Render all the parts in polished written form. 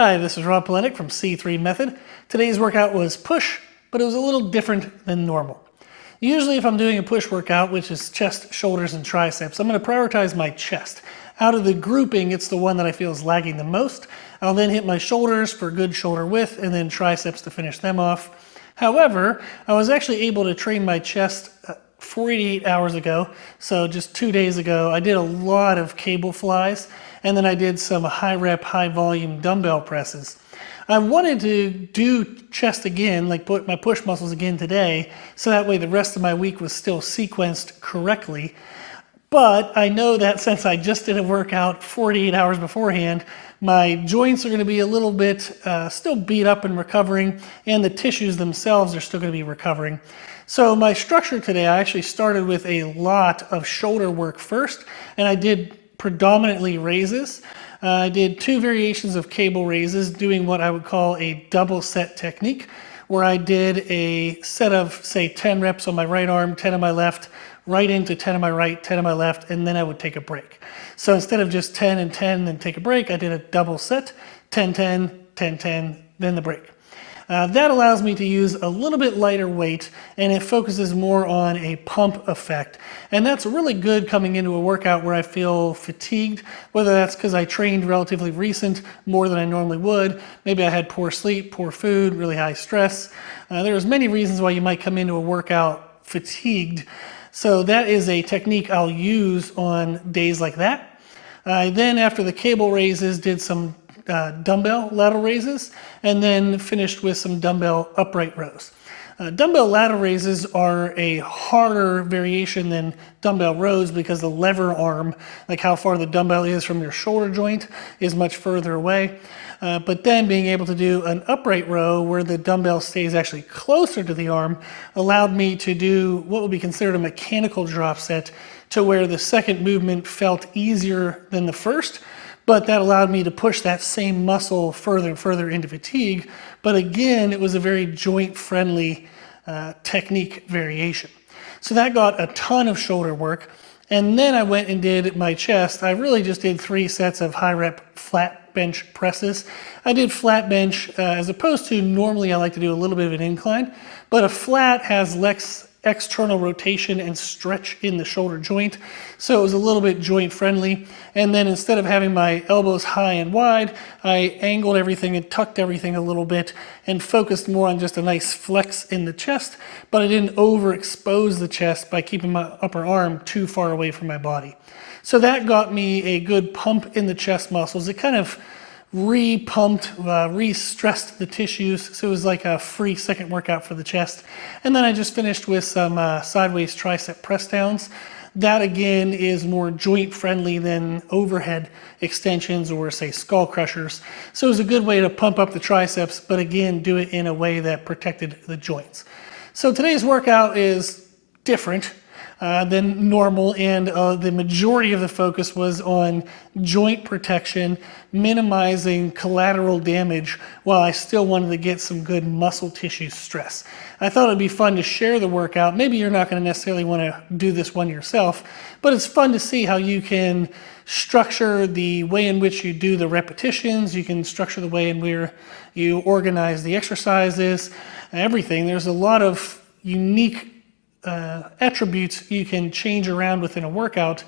Hi, this is Polenik from C3 Method. Today's workout was push, but it was a little different than normal. Usually if I'm doing a push workout, which is chest, shoulders, and triceps, I'm going to prioritize my chest. Out of the grouping, it's the one that I feel is lagging the most. I'll then hit my shoulders for good shoulder width, and then triceps to finish them off. However, I was actually able to train my chest 48 hours ago, so just 2 days ago. I did a lot of cable flies, and then I did some high rep, high volume dumbbell presses. I wanted to do chest again, like put my push muscles again today, so that way the rest of my week was still sequenced correctly. But I know that since I just did a workout 48 hours beforehand, my joints are going to be a little bit still beat up and recovering, and the tissues themselves are still going to be recovering. So my structure today, I actually started with a lot of shoulder work first, and I did predominantly raises. I did 2 variations of cable raises, doing what I would call a double set technique, where I did a set of, say, 10 reps on my right arm, 10 on my left, right into 10 on my right, 10 on my left, and then I would take a break. So instead of just 10 and 10 and take a break, I did a double set, 10, 10, 10, 10, then the break. That allows me to use a little bit lighter weight, and it focuses more on a pump effect. And that's really good coming into a workout where I feel fatigued, whether that's because I trained relatively recent, more than I normally would. Maybe I had poor sleep, poor food, really high stress. There's many reasons why you might come into a workout fatigued. So that is a technique I'll use on days like that. I then, after the cable raises, did some dumbbell lateral raises, and then finished with some dumbbell upright rows. Dumbbell lateral raises are a harder variation than dumbbell rows because the lever arm, like how far the dumbbell is from your shoulder joint, is much further away. But then being able to do an upright row where the dumbbell stays actually closer to the arm allowed me to do what would be considered a mechanical drop set, to where the second movement felt easier than the first. But that allowed me to push that same muscle further and further into fatigue. But again, it was a very joint-friendly technique variation. So that got a ton of shoulder work. And then I went and did my chest. I really just did 3 sets of high rep flat bench presses. I did flat bench as opposed to normally I like to do a little bit of an incline, but a flat has less external rotation and stretch in the shoulder joint, so it was a little bit joint friendly. And then instead of having my elbows high and wide, I angled everything and tucked everything a little bit and focused more on just a nice flex in the chest, but I didn't overexpose the chest by keeping my upper arm too far away from my body. So that got me a good pump in the chest muscles. It kind of re-pumped, re-stressed the tissues, so it was like a free second workout for the chest. And then I just finished with some sideways tricep press downs. That again is more joint friendly than overhead extensions or, say, skull crushers. So it was a good way to pump up the triceps, but again do it in a way that protected the joints. So today's workout is different than normal, and the majority of the focus was on joint protection, minimizing collateral damage, while I still wanted to get some good muscle tissue stress. I thought it'd be fun to share the workout. Maybe you're not going to necessarily want to do this one yourself, but it's fun to see how you can structure the way in which you do the repetitions. You can structure the way in where you organize the exercises, everything. There's a lot of unique attributes you can change around within a workout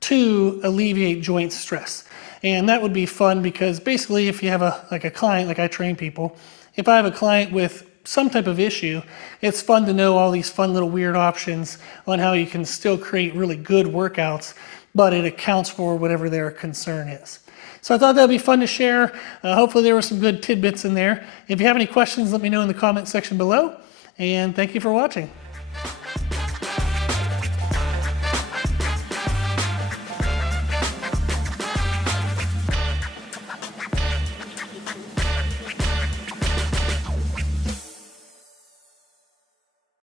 to alleviate joint stress. And that would be fun because basically if you have a client, like I train people, if I have a client with some type of issue, it's fun to know all these fun little weird options on how you can still create really good workouts, but it accounts for whatever their concern is. So I thought that'd be fun to share. Hopefully there were some good tidbits in there. If you have any questions, let me know in the comment section below, and thank you for watching.